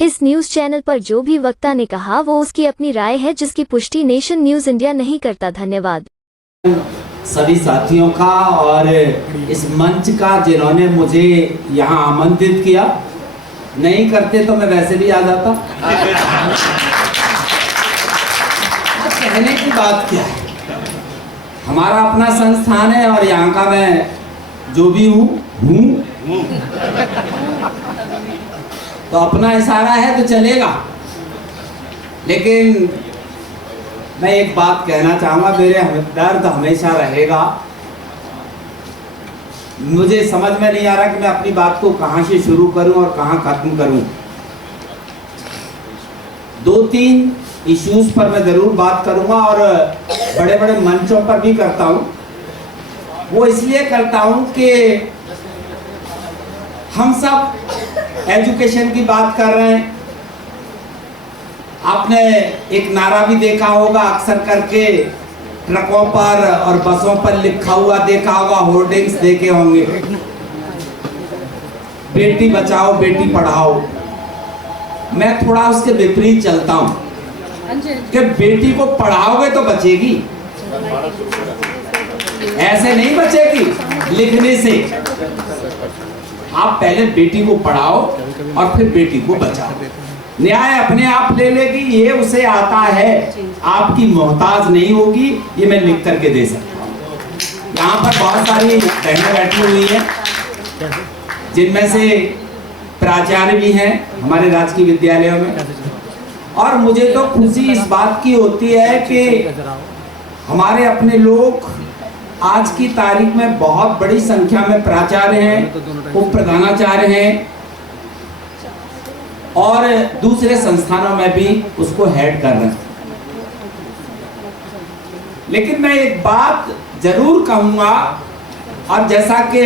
इस news channel पर जो भी वक्ता ने कहा वो उसकी अपनी राय है, जिसकी पुष्टि नेशन न्यूज इंडिया नहीं करता। धन्यवाद सभी साथियों का और इस मंच का जिन्होंने मुझे यहाँ आमंत्रित किया। नहीं करते तो मैं वैसे भी आ जाता। कहने की बात क्या है, हमारा अपना संस्थान है और यहाँ का मैं जो भी हूँ तो अपना इशारा है तो चलेगा। लेकिन मैं एक बात कहना चाहूँगा, मेरे दर्द हमेशा रहेगा। मुझे समझ में नहीं आ रहा कि मैं अपनी बात को कहाँ से शुरू करूँ और कहाँ खत्म करूँ। 2-3 इश्यूज पर मैं ज़रूर बात करूँगा और बड़े बड़े मंचों पर भी करता हूँ। वो इसलिए करता हूँ कि हम सब एजुकेशन की बात कर रहे हैं। आपने एक नारा भी देखा होगा, अक्सर करके ट्रकों पर और बसों पर लिखा हुआ देखा होगा, होर्डिंग्स देखे होंगे, बेटी बचाओ बेटी पढ़ाओ। मैं थोड़ा उसके विपरीत चलता हूं कि बेटी को पढ़ाओगे तो बचेगी, ऐसे नहीं बचेगी लिखने से। आप पहले बेटी को पढ़ाओ और फिर बेटी को बचाओ। न्याय अपने आप ले लेगी, ये उसे आता है, आपकी मोहताज नहीं होगी। ये मैं लिख करके दे सकता हूँ। यहाँ पर बहुत सारी बहनें बैठी हुई हैं, जिनमें से प्राचार्य भी हैं हमारे राजकीय विद्यालयों में। और मुझे तो खुशी इस बात की होती है कि हमारे अपने लोग आज की तारीख में बहुत बड़ी संख्या में प्राचार्य हैं, उप प्रधानाचार्य हैं और दूसरे संस्थानों में भी उसको हेड कर रहे हैं। लेकिन मैं एक बात जरूर कहूंगा, और जैसा कि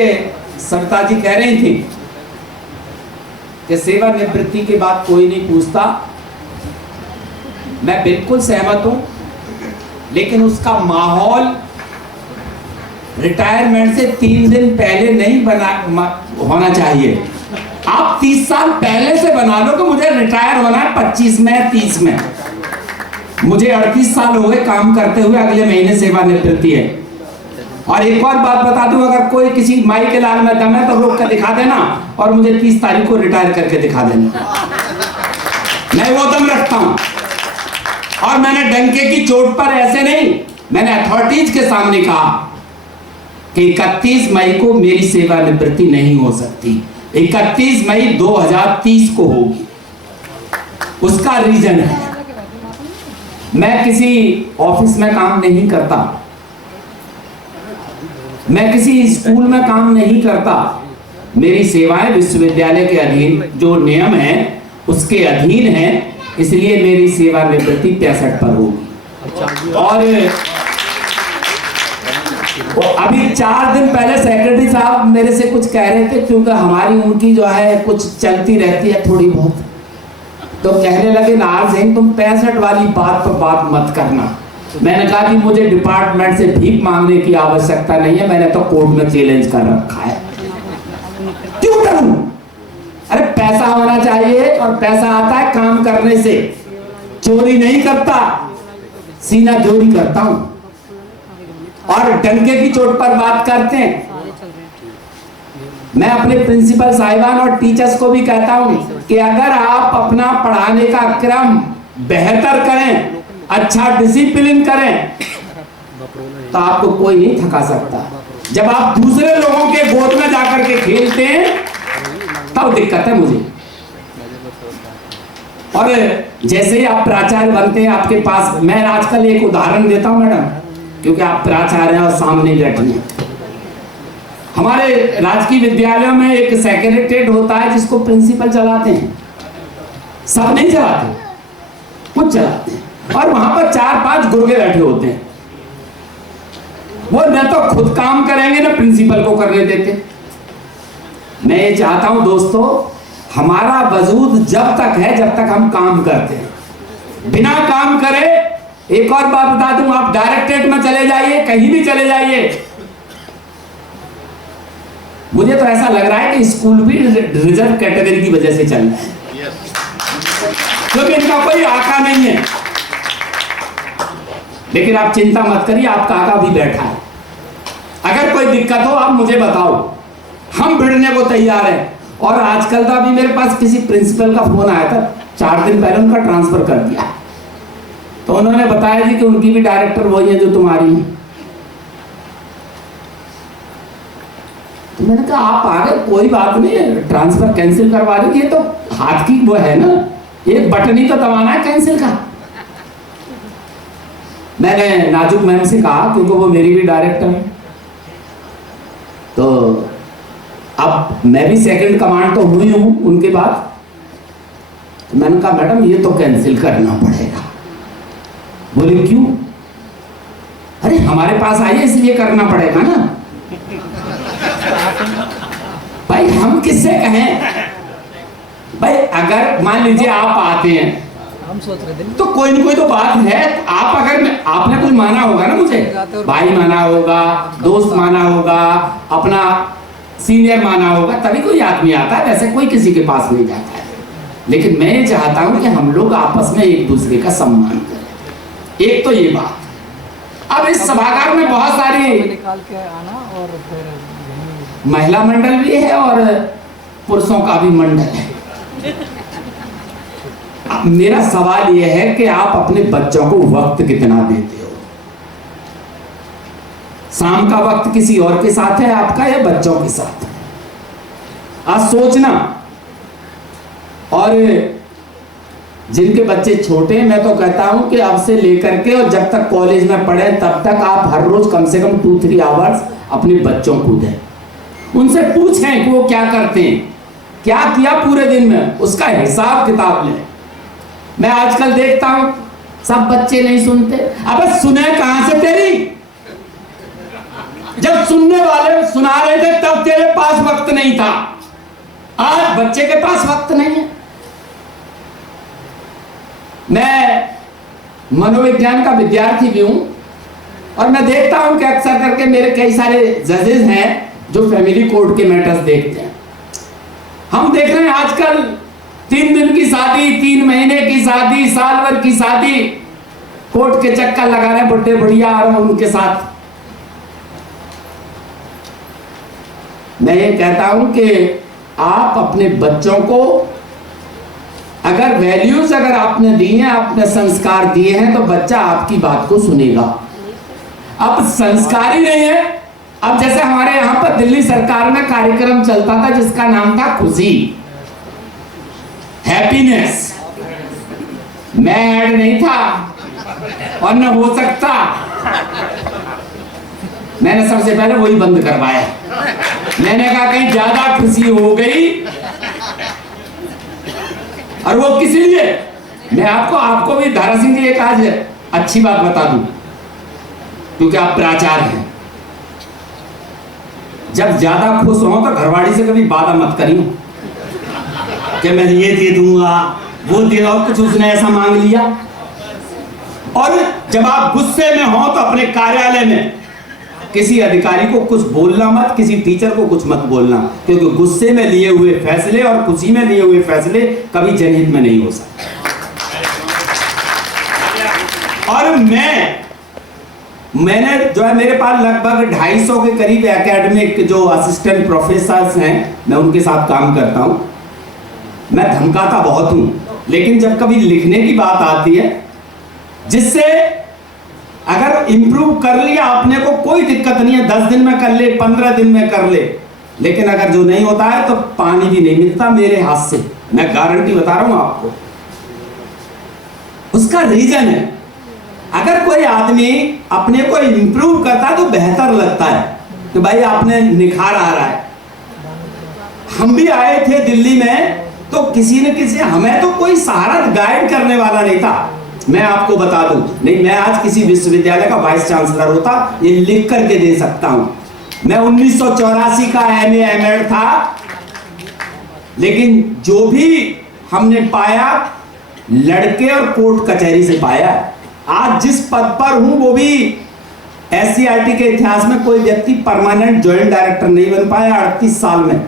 सविता जी कह रही थी कि सेवानिवृत्ति के बाद कोई नहीं पूछता, मैं बिल्कुल सहमत हूं। लेकिन उसका माहौल रिटायरमेंट से 3 दिन पहले नहीं होना चाहिए। आप 30 साल पहले से बना लो कि मुझे रिटायर होना है 25 में 30 में। मुझे 38 साल हो गए काम करते हुए, अगले महीने सेवानिवृत्ति है। और एक और बात बता दूं, अगर कोई किसी माई के लाल में दम है तो रोक कर दिखा देना और मुझे 30 तारीख को रिटायर करके दिखा देना। मैं वो दम रखता हूं। और मैंने डंके की चोट पर ऐसे नहीं, मैंने अथॉरिटीज के सामने कहा कि 31 मई को मेरी सेवानिवृत्ति नहीं हो सकती, 31 मई 2030 को होगी। उसका रीजन है, मैं किसी ऑफिस में काम नहीं करता, मैं किसी स्कूल में काम नहीं करता। मेरी सेवाएं विश्वविद्यालय के अधीन जो नियम है उसके अधीन है, इसलिए मेरी सेवानिवृत्ति 65 पर होगी। और अभी 4 दिन पहले सेक्रेटरी साहब मेरे से कुछ कह रहे थे, क्योंकि हमारी उनकी जो है कुछ चलती रहती है थोड़ी बहुत, तो कहने लगे नार सिंह तुम 65 वाली बात पर बात मत करना। मैंने कहा कि मुझे डिपार्टमेंट से भीख मांगने की आवश्यकता नहीं है, मैंने तो कोर्ट में चैलेंज कर रखा है। क्यों करूं? अरे पैसा होना चाहिए और पैसा आता है काम करने से। चोरी नहीं करता, सीना चोरी करता हूं। और डंके की चोट पर बात करते हैं। मैं अपने प्रिंसिपल साहिबान और टीचर्स को भी कहता हूं कि अगर आप अपना पढ़ाने का क्रम बेहतर करें, अच्छा डिसिप्लिन करें, तो आपको कोई नहीं थका सकता। जब आप दूसरे लोगों के गोद में जाकर के खेलते हैं तब दिक्कत है मुझे। और जैसे ही आप प्राचार्य बनते हैं, आपके पास, मैं आजकल एक उदाहरण देता हूं मैडम, क्योंकि आप प्राचार्य हैं और सामने बैठे हैं। हमारे राजकीय विद्यालयों में एक सेक्रेटेरिएट होता है जिसको प्रिंसिपल चलाते हैं। सब नहीं चलाते, कुछ चलाते हैं। और वहां पर 4-5 गुर्गे बैठे होते हैं। वो न तो खुद काम करेंगे न प्रिंसिपल को करने देते। मैं ये चाहता हूं दोस्तों, हमारा वजूद जब तक है जब तक हम काम करते हैं। बिना काम करे, एक और बात बता दूं, आप डायरेक्टरेट में चले जाइए, कहीं भी चले जाइए, मुझे तो ऐसा लग रहा है कि स्कूल भी रिजर्व कैटेगरी की वजह से चल रहा है। क्योंकि इनका कोई आका नहीं है। लेकिन आप चिंता मत करिए, आपका आका भी बैठा है। अगर कोई दिक्कत हो आप मुझे बताओ, हम भिड़ने को तैयार हैं। और आजकल तो अभी मेरे पास किसी प्रिंसिपल का फोन आया था, 4 दिन पहले उनका ट्रांसफर कर दिया। तो उन्होंने बताया जी कि उनकी भी डायरेक्टर वही है जो तुम्हारी है। तो मैंने कहा आप आ गए, कोई बात नहीं है, ट्रांसफर कैंसिल करवा दीजिए। तो हाथ की वो है ना, एक बटन ही तो दबाना है कैंसिल का। मैंने नाजुक मैम से कहा, क्योंकि वो मेरी भी डायरेक्टर है, तो अब मैं भी सेकंड कमांड तो हुई हूं उनके बाद। तो मैंने कहा मैडम ये तो कैंसिल करना पड़ेगा। बोले क्यों? अरे हमारे पास आई है इसलिए करना पड़ेगा ना। भाई हम किससे कहें? भाई अगर मान लीजिए आप आते हैं, हम सोच रहे थे तो कोई ना कोई तो बात है। आप अगर आपने कुछ माना होगा ना मुझे, भाई माना होगा, दोस्त माना होगा, अपना सीनियर माना होगा, तभी कोई आदमी आता है। वैसे कोई किसी के पास नहीं जाता है। लेकिन मैं ये चाहता हूं कि हम लोग आपस में एक दूसरे का सम्मान करें। एक तो ये बात। अब इस सभागार में बहुत सारी निकाल के आना और फिर महिला मंडल भी है और पुरुषों का भी मंडल है। अब मेरा सवाल यह है कि आप अपने बच्चों को वक्त कितना देते हो? शाम का वक्त किसी और के साथ है आपका या बच्चों के साथ? आज सोचना। और जिनके बच्चे छोटे हैं, मैं तो कहता हूं कि अब से लेकर के और जब तक कॉलेज में पढ़े तब तक आप हर रोज कम से कम 2-3 आवर्स अपने बच्चों को दें। उनसे पूछें कि वो क्या करते हैं, क्या किया पूरे दिन में, उसका हिसाब किताब लें। मैं आजकल देखता हूं सब बच्चे नहीं सुनते। अबे सुने कहां से तेरी? जब सुनने वाले सुना रहे थे तब तेरे पास वक्त नहीं था। आज बच्चे के पास वक्त नहीं है। मैं मनोविज्ञान का विद्यार्थी भी हूं और मैं देखता हूं कि अक्सर करके मेरे कई सारे जजेस हैं जो फैमिली कोर्ट के मैटर्स देखते हैं। हम देख रहे हैं आजकल 3 दिन की शादी, 3 महीने की शादी, साल भर की शादी, कोर्ट के चक्कर लगा रहे बुढ़े बुढ़िया और उनके साथ। मैं ये कहता हूं कि आप अपने बच्चों को अगर वैल्यूज अगर आपने दी हैं, आपने संस्कार दिए हैं, तो बच्चा आपकी बात को सुनेगा। अब संस्कार ही नहीं है। अब जैसे हमारे यहां पर दिल्ली सरकार में कार्यक्रम चलता था जिसका नाम था खुशी, हैप्पीनेस। मैं ऐड नहीं था और न हो सकता। मैंने सबसे पहले वही बंद करवाया। मैंने कहा कहीं ज्यादा खुशी हो गई। और वो किस लिए? मैं आपको भी धारा सिंह जी एक आज अच्छी बात बता दूं, क्योंकि आप प्राचार्य हैं। जब ज्यादा खुश हो तो घरवाड़ी से कभी वादा मत करियो कि मैं ये दे दूंगा, वो दे, और कुछ उसने ऐसा मांग लिया। और जब आप गुस्से में हो तो अपने कार्यालय में किसी अधिकारी को कुछ बोलना मत, किसी टीचर को कुछ मत बोलना, क्योंकि गुस्से में लिए हुए फैसले और खुशी में लिए हुए फैसले कभी जनहित में नहीं हो सकते। और मैंने जो है, मेरे पास लगभग 250 के करीब एकेडमिक जो असिस्टेंट प्रोफेसर्स हैं, मैं उनके साथ काम करता हूं। मैं धमकाता बहुत हूं, लेकिन जब कभी लिखने की बात आती है, जिससे अगर इंप्रूव कर लिया आपने को कोई दिक्कत नहीं है, 10 दिन में कर ले, 15 दिन में कर ले। लेकिन अगर जो नहीं होता है तो पानी भी नहीं मिलता मेरे हाथ से, मैं गारंटी बता रहा हूं आपको। उसका रीजन है, अगर कोई आदमी अपने को इंप्रूव करता है तो बेहतर लगता है कि भाई आपने निखार आ रहा है। हम भी आए थे दिल्ली में तो किसी न किसी, हमें तो कोई सहारा गाइड करने वाला नहीं था। मैं आपको बता दूं, नहीं मैं आज किसी विश्वविद्यालय का वाइस चांसलर होता, ये लिख करके दे सकता हूं। मैं 1984 का MA MAd था, लेकिन जो भी हमने पाया लड़के और कोर्ट कचहरी से पाया। आज जिस पद पर हूं वो भी SCRT के इतिहास में कोई व्यक्ति परमानेंट ज्वाइंट डायरेक्टर नहीं बन पाया 38 साल में।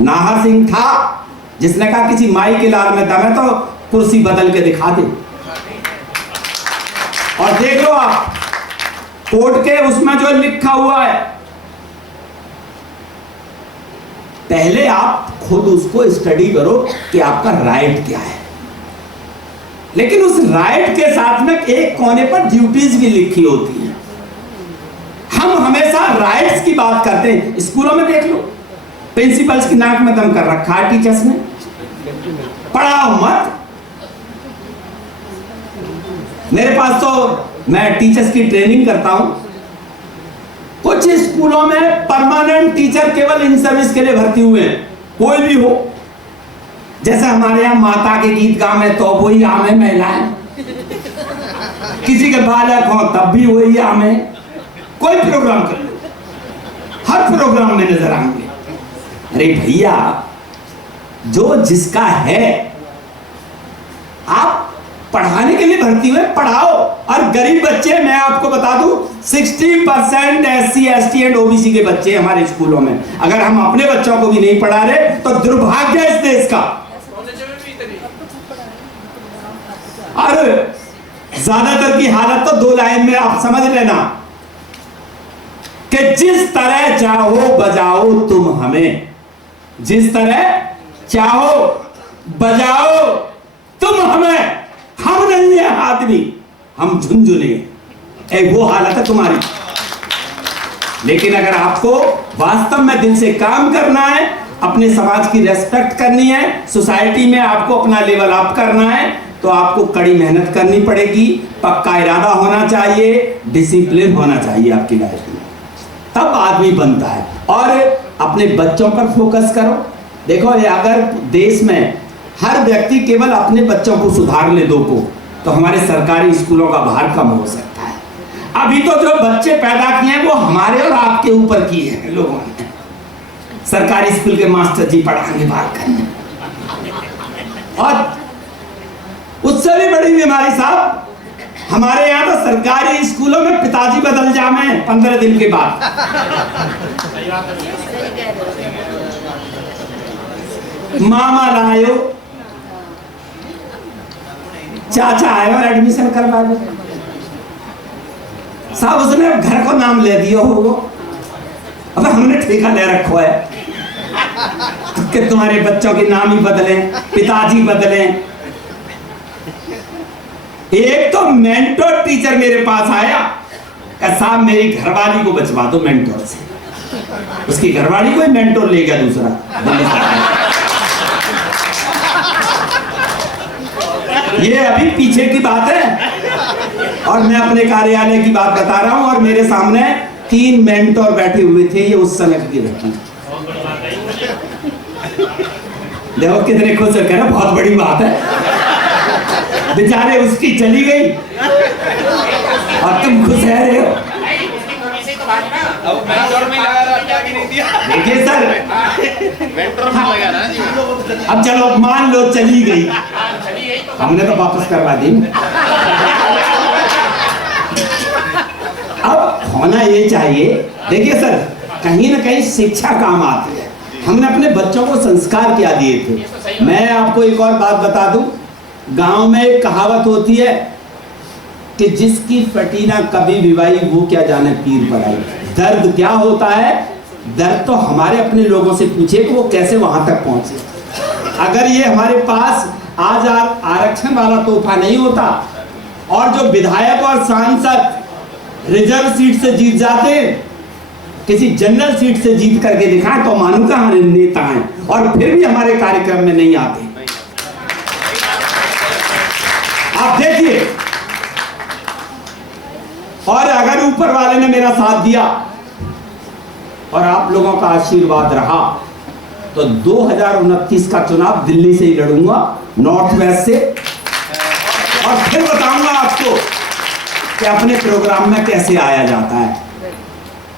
नाहर सिंह था जिसने कहा किसी माई के लाल में दम है, तो कुर्सी बदल के दिखा दे। और देख लो आप कोर्ट के उसमें जो लिखा हुआ है, पहले आप खुद उसको स्टडी करो कि आपका राइट क्या है। लेकिन उस राइट के साथ में एक कोने पर ड्यूटीज भी लिखी होती हैं। हम हमेशा राइट्स की बात करते हैं। स्कूलों में देख लो, प्रिंसिपल्स की नाक में दम कर रखा है टीचर्स ने, पढ़ाओ मत। मेरे पास तो, मैं टीचर्स की ट्रेनिंग करता हूं, कुछ स्कूलों में परमानेंट टीचर केवल इन सर्विस के लिए भर्ती हुए हैं, कोई भी हो। जैसे हमारे यहाँ माता के गीत गा में तो वही आम है महिलाएं, किसी के बालक हो तब भी वही आम है। कोई प्रोग्राम कर लो, हर प्रोग्राम में नजर आएंगे। अरे भैया, जो जिसका है, आप पढ़ाने के लिए भर्ती हुए, पढ़ाओ। और गरीब बच्चे, मैं आपको बता दूं, 60% SC ST एंड OBC के बच्चे हमारे स्कूलों में। अगर हम अपने बच्चों को भी नहीं पढ़ा रहे तो दुर्भाग्य है इस देश का। और ज्यादातर की हालत तो 2 लाइन में आप समझ लेना कि जिस तरह चाहो बजाओ तुम हमें, जिस तरह चाहो बजाओ तुम हमें, हम नहीं है आदमी, हम झुंझुने। वो हालत है तुम्हारी। लेकिन अगर आपको वास्तव में दिल से काम करना है, अपने समाज की रेस्पेक्ट करनी है, सोसाइटी में आपको अपना लेवल अप करना है, तो आपको कड़ी मेहनत करनी पड़ेगी, पक्का इरादा होना चाहिए, डिसिप्लिन होना चाहिए आपकी लाइफ में, तब आदमी बनता है। और अपने बच्चों पर फोकस करो। देखो, ये अगर देश में हर व्यक्ति केवल अपने बच्चों को सुधार ले 2 को, तो हमारे सरकारी स्कूलों का भार कम हो सकता है। अभी तो जो बच्चे पैदा किए हैं वो हमारे और आपके ऊपर किए हैं लोगों ने। सरकारी स्कूल के मास्टर जी पढ़ाएंगे बात करने, और उससे भी बड़ी बीमारी साहब, हमारे यहाँ तो सरकारी स्कूलों में पिताजी बदल जामे 15 दिन के बाद। मामा लायो, चाचा आयो और एडमिशन करवा दो साहब, उसने घर को नाम ले दिया होगा। अब हमने ठेका ले रखो है कि तुम्हारे बच्चों के नाम ही बदले, पिताजी बदले। एक तो मेंटोर टीचर मेरे पास आया कि साहब मेरी घरवाली को बचवा दो मेंटोर से। उसकी घरवाली को ही मेंटोर ले गया दूसरा। ये अभी पीछे की बात है, और मैं अपने कार्यालय की बात बता रहा हूं। और मेरे सामने 3 मेंटोर बैठे हुए थे, ये उस समय की रखी। देखो कितने खुश हो, कह रहे बहुत बड़ी बात है। बेचारे उसकी चली गई और तुम खुश रह रहे हो। देखिए सर, अब चलो मान लो चली गई, हमने तो वापस करवा दी। अब होना ये चाहिए, देखिए सर, कहीं ना कहीं शिक्षा काम आती है। हमने अपने बच्चों को संस्कार क्या दिए थे। मैं आपको एक और बात बता दूं, गांव में एक कहावत होती है कि जिसकी फटीना कभी विवाई वो क्या जाने पीर पर आई। दर्द क्या होता है, दर्द तो हमारे अपने लोगों से पूछे कि वो कैसे वहां तक पहुंचे। अगर ये हमारे पास आज आरक्षण वाला तोहफा नहीं होता, और जो विधायक और सांसद रिजर्व सीट से जीत जाते, किसी जनरल सीट से जीत करके दिखाएं, तो मानो कहां नेता हैं, और फिर भी हमारे कार्यक्रम में नहीं आते। आप देखिए, और अगर ऊपर वाले ने मेरा साथ दिया और आप लोगों का आशीर्वाद रहा, तो 2029 का चुनाव दिल्ली से ही लड़ूंगा, नॉर्थ वेस्ट से, और फिर बताऊंगा आपको कि अपने प्रोग्राम में कैसे आया जाता है।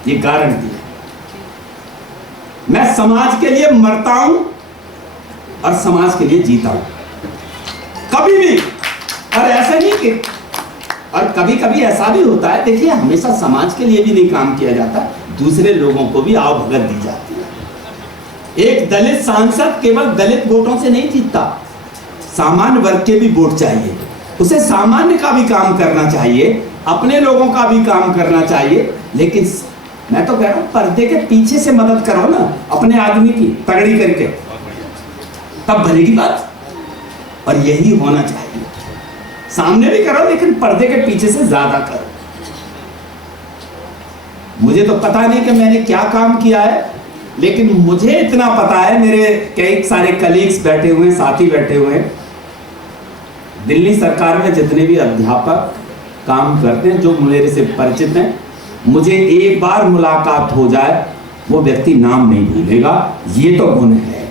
ये गारंटी है। मैं समाज के लिए मरता हूं और समाज के लिए जीता हूं, कभी भी। और ऐसा नहीं कि, और कभी कभी ऐसा भी होता है, देखिए, हमेशा समाज के लिए भी नहीं काम किया जाता, दूसरे लोगों को भी आओ भगत दी जाती है। एक दलित सांसद केवल दलित वोटों से नहीं जीतता, सामान्य वर्ग के भी वोट चाहिए, उसे सामान्य का भी काम करना चाहिए, अपने लोगों का भी काम करना चाहिए। लेकिन मैं तो कह रहा हूं पर्दे के पीछे से मदद करो ना अपने आदमी की तगड़ी करके, तब भलेगी बात। और यही होना चाहिए, सामने भी करो लेकिन पर्दे के पीछे से ज्यादा करो। मुझे तो पता नहीं कि मैंने क्या काम किया है, लेकिन मुझे इतना पता है, मेरे कई सारे कलीग्स बैठे हुए हैं, साथी बैठे हुए हैं, दिल्ली सरकार में जितने भी अध्यापक काम करते हैं, जो मेरे से परिचित हैं, मुझे एक बार मुलाकात हो जाए वो व्यक्ति नाम नहीं भूलेगा। ये तो गुण है।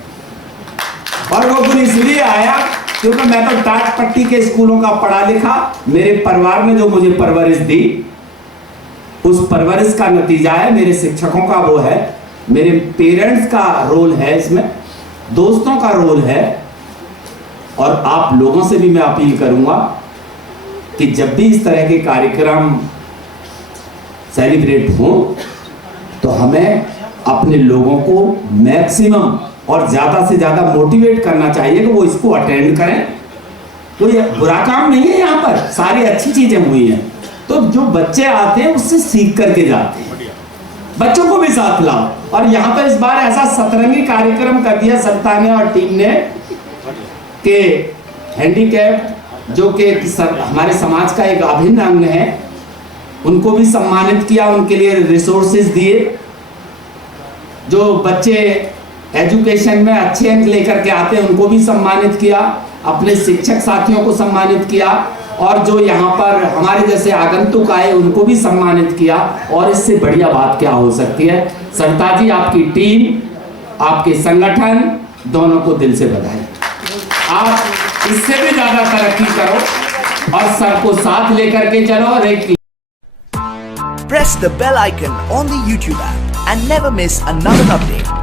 और वो गुण इसलिए आया क्योंकि मैं तो टाट पट्टी के स्कूलों का पढ़ा लिखा, मेरे परिवार ने जो मुझे परवरिश दी, उस परवरिश का नतीजा है, मेरे शिक्षकों का वो है, मेरे पेरेंट्स का रोल है इसमें, दोस्तों का रोल है। और आप लोगों से भी मैं अपील करूंगा कि जब भी इस तरह के कार्यक्रम सेलिब्रेट हो तो हमें अपने लोगों को मैक्सिमम और ज्यादा से ज्यादा मोटिवेट करना चाहिए कि वो इसको अटेंड करें। कोई बुरा काम नहीं है, यहाँ पर सारी अच्छी चीजें हुई हैं। तो जो बच्चे आते हैं उससे सीख करके जाते हैं, बच्चों को भी साथ लाओ। और यहाँ तो इस बार ऐसा सतरंगी कार्यक्रम कर दिया संस्था ने और टीम ने कि हैंडीकैप जो कि हमारे समाज का एक अभिन्न अंग है, उनको भी सम्मानित किया, उनके लिए रिसोर्सेज दिए। जो बच्चे एजुकेशन में अच्छे अंक लेकर के आते हैं उनको भी सम्मानित किया, अपने शिक्षक साथियों को सम्मानित किया, और जो यहाँ पर हमारे जैसे आगंतुक आए उनको भी सम्मानित किया। और इससे बढ़िया बात क्या हो सकती है। सरता जी, आपकी टीम, आपके संगठन दोनों को दिल से बधाई। आप इससे भी ज्यादा तरक्की करो और सर को साथ लेकर के चलो। और एक press the bell icon on the YouTube app and never miss another update.